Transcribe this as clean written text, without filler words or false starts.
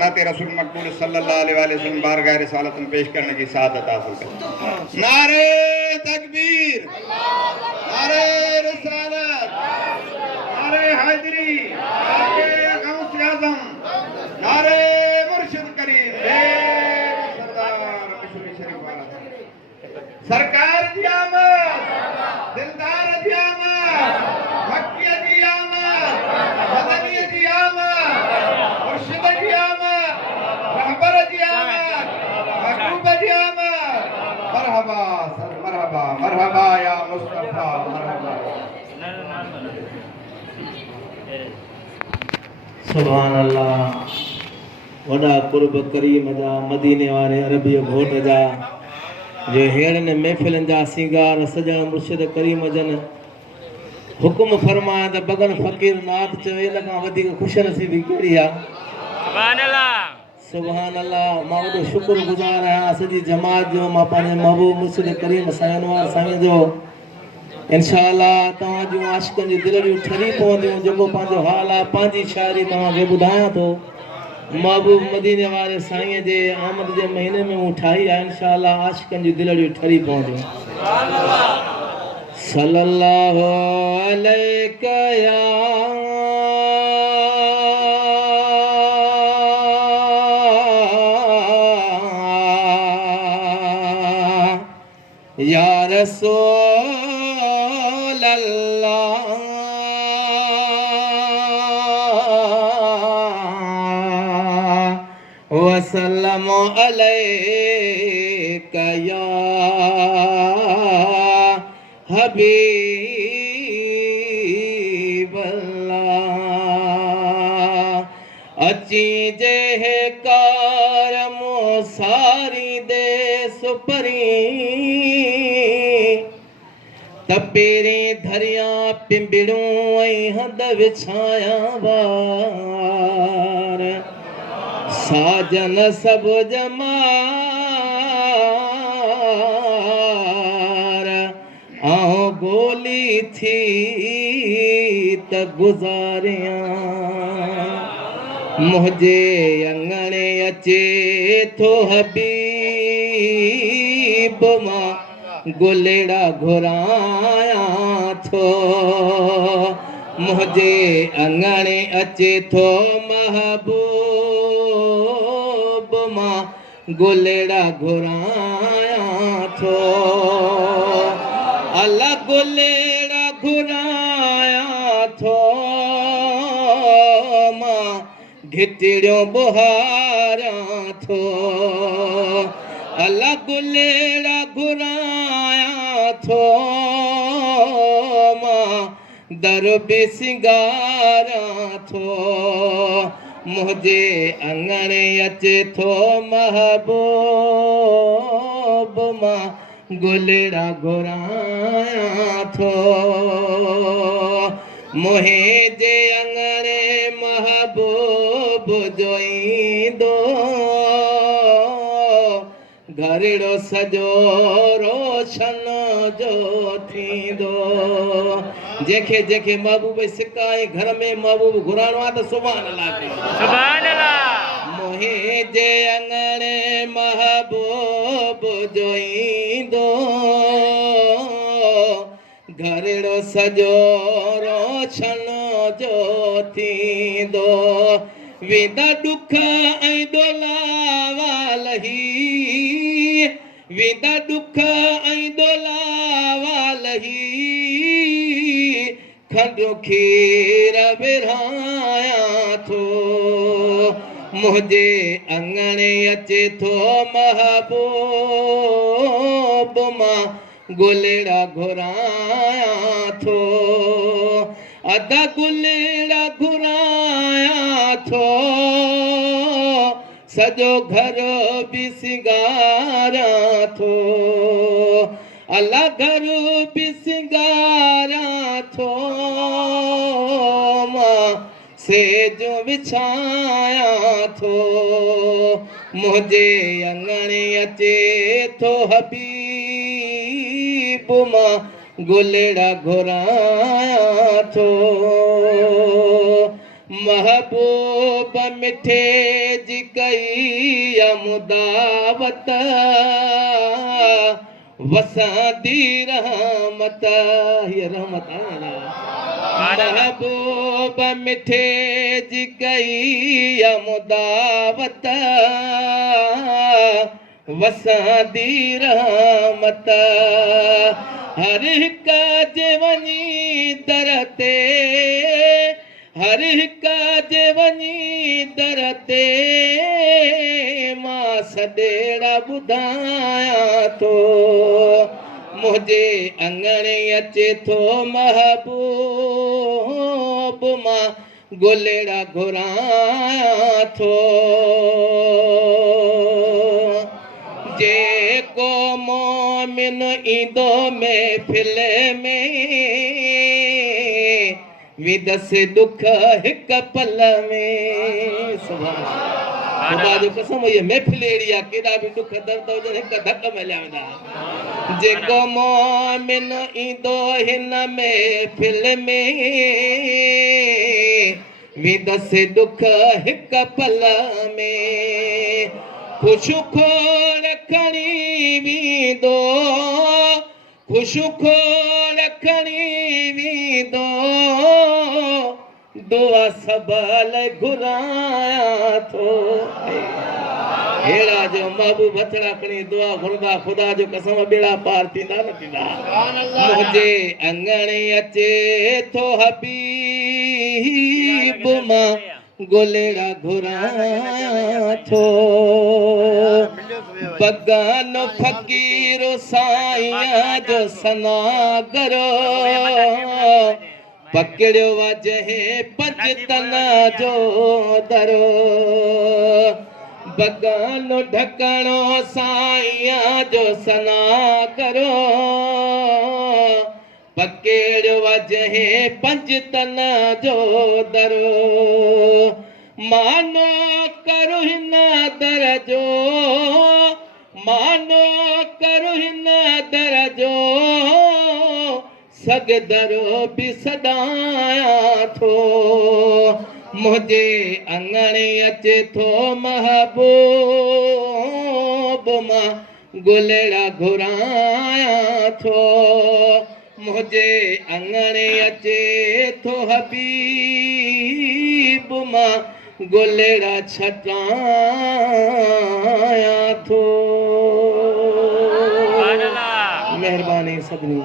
नाते रसूल मकबूल सल्लल्लाहु अलैहि वसल्लम बारगाह रिसालत में पेश करने की सादत हासिल करें। नारे तकबीर, नारे रिसालत, नारे हैदरी, नारे गौस आज़म, नारे मुर्शिद करीम, सरदार मिशरी शरीफ वाला सरकार की आमद, दिलदार की आमद, मक्की की आमद, मदनी की आमद, मुर्शिद की आमद, रहबर की आमद, महबूब की आमद। मरहबा सर, मरहबा मरहबा या मुस्तफा, मरहबा। सुभान अल्लाह। वॾा कुर्ब करीम जा मदीने वारे अरबी घोट जा जो हेड़नि महफ़िलनि जा सिंगार सॼण मुर्शिद करीम जन हुकुम फरमाया त बगन फ़कीर नात चवे इन खां वधीक ख़ुशनसीबी कहिड़ी आहे। सुभान अल्लाह, सुभान अल्लाह। मां वॾो शुक्रगुज़ार आहियां सॼी जमात जो, मां पंहिंजे महबूब मुर्शिद करीम साईं अनवार साईं जो। इंशाअल्लाह तव्हां जूं आशिक़नि जी दिलि जूं ठरी पवंदियूं। जेको पंहिंजो हाल आहे पंहिंजी शाइरी तव्हांखे ॿुधायां थो। महबूब मदीने वारे साईं जे आमद जे महीने में मूं ठाही आहे। इंशाअल्लाह आशिक़नि जी दिलि जूं ठरी पवंदियूं। सल्लल्लाहु अलैका या रसूल अल्लाह, वसल्लम अलैका या हबीब अल्लाह। अची जे कारम सारी दे सुपरी तपेरे धरिया पिंबिड़ूं ऐं हंध विछाया वार साजन सब जमार आऊं गोली थी त गुज़ारियां मुझे अंगणे अचे थो हबीब मां गुलेड़ा घुरायां थो मुझे अंगणे अचे थो महबूब मां गुलेड़ा घुरायां थो अल्लाह गुलेड़ा घुरायां थो मां घिटिड़ियों बुहारां थो अल्लाह गुलेड़ा घुरायां थो मां दर बि सिंगारां थो मुझे अंगणे अचे थो महबूब मां गुलेड़ा घुरायां थो मुंहिंजे अंगणे महबूब जो ईंदो घरड़ो सजो रोशन जो थींदो जेके जेके महबूब सिकाए घर में महबूब घुराणो आहे त सुभान अल्लाह सुभान अल्लाह मुंहिंजे अंगणे महबूब जो ईंदो घरड़ो सजो रोशन जो थींदो वेंदा दुख ऐं दोलावा लही वेंदा दुख ऐं दोलावा लही खंडो खीर विरहायां थो मुझे अंगणे अचे थो महबूब मां गुलेड़ा घुरायां थो अदा गुलेड़ा घुरायां थो सजो घर भी सिंगारां थो अल्लाह घर भी सिंगारां थो मां सेजो विछायां थो मुझे अंगणे अचे थो हबीब मां गुलेड़ा घुरायां थो महबूब मिठे जी कई मुदावत वसादी रहमत, ये रहमत है ना। महबूब मिठे जी कई मुदावत वसादी रहमत, हर काज वञी दर ते, हर काज वञी दर ते मां सॾेड़ा ॿुधायां थो, मुंहिंजे अंगणे अचे थो महबूब मां गुलेड़ा घुरायां थो, जेको मोमिन ईंदो महफ़िल में विदस दुख हिक पल में। खुदा जो कसम, ये महफ़िल अहिड़ी आहे, केॾा बि दुख दर्द हुजनि हिक धक में हलिया वेंदा। जेको मोमिन ईंदो हिन महफ़िल में विदस दुख हिक पल में, खुशखोर खणी वींदो, खुशखोर खणी वींदो, दुआ सबल घुरायां थो। हेड़ा जो महबूब हथड़ा खणी दुआ घुरंदा, खुदा जो कसम बेड़ा पार थींदा न थींदा। मुंहिंजे अंगणे अचे थो हबीब मां गुलेड़ा घुरायां थो, बगान फ़कीर साईं जो सनागरो पकड़ियो वजहे पंजतन जो दरो, बगान ढकणो साईं जो सनागरो पकड़ियो वजहे पंजतन जो दरो, मानो करो हिन दर जो, मानो करो हिन दर जो सगदरो बि सॾायां थो, मुंहिंजे अंगणे अचे थो महबूब मां गुलेड़ा घुरायां थो, मुंहिंजे अंगणे अचे थो हबीब मां गुलेड़ा छटायां थो। महिरबानी सभिनी।